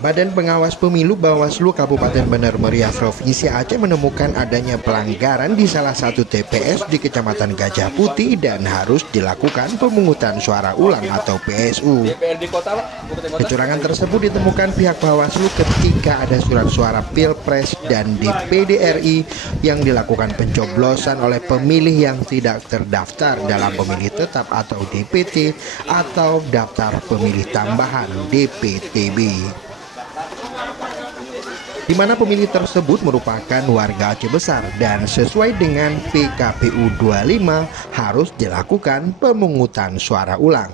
Badan Pengawas Pemilu Bawaslu Kabupaten Bener Meriah Provinsi Aceh menemukan adanya pelanggaran di salah satu TPS di Kecamatan Gajah Putih dan harus dilakukan pemungutan suara ulang atau PSU. Kecurangan tersebut ditemukan pihak Bawaslu ketika ada surat suara Pilpres dan DPD RI yang dilakukan pencoblosan oleh pemilih yang tidak terdaftar dalam pemilih tetap atau DPT atau daftar pemilih tambahan DPTB. Di mana pemilih tersebut merupakan warga Aceh Besar dan sesuai dengan PKPU 25 harus dilakukan pemungutan suara ulang.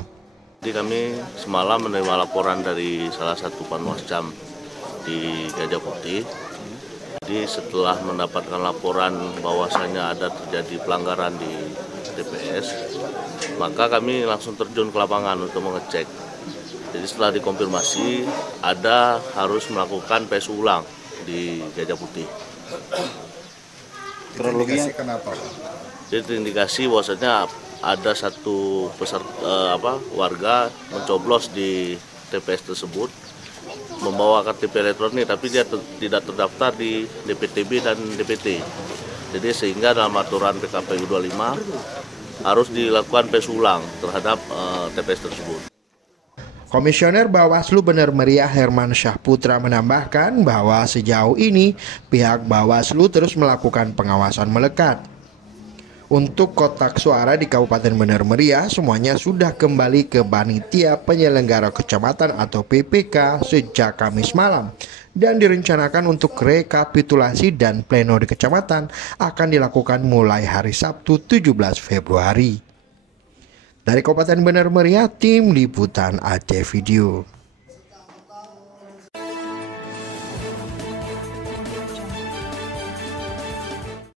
Jadi kami semalam menerima laporan dari salah satu panwascam di Gajah Putih. Jadi setelah mendapatkan laporan bahwasanya ada terjadi pelanggaran di TPS, maka kami langsung terjun ke lapangan untuk mengecek. Jadi setelah dikonfirmasi ada harus melakukan PSU ulang di Gajah Putih. Kronologinya kenapa? Jadi indikasi bahwasanya ada satu warga mencoblos di TPS tersebut membawa KTP elektronik, tapi dia tidak terdaftar di DPTB dan DPT. Jadi sehingga dalam aturan PKPU 25 harus dilakukan PSU ulang terhadap TPS tersebut. Komisioner Bawaslu Bener Meriah Herman Syahputra menambahkan bahwa sejauh ini pihak Bawaslu terus melakukan pengawasan melekat. Untuk kotak suara di Kabupaten Bener Meriah semuanya sudah kembali ke panitia penyelenggara kecamatan atau PPK sejak Kamis malam dan direncanakan untuk rekapitulasi dan pleno di kecamatan akan dilakukan mulai hari Sabtu 17 Februari. Dari Kabupaten Bener Meriah, tim liputan Aceh Video.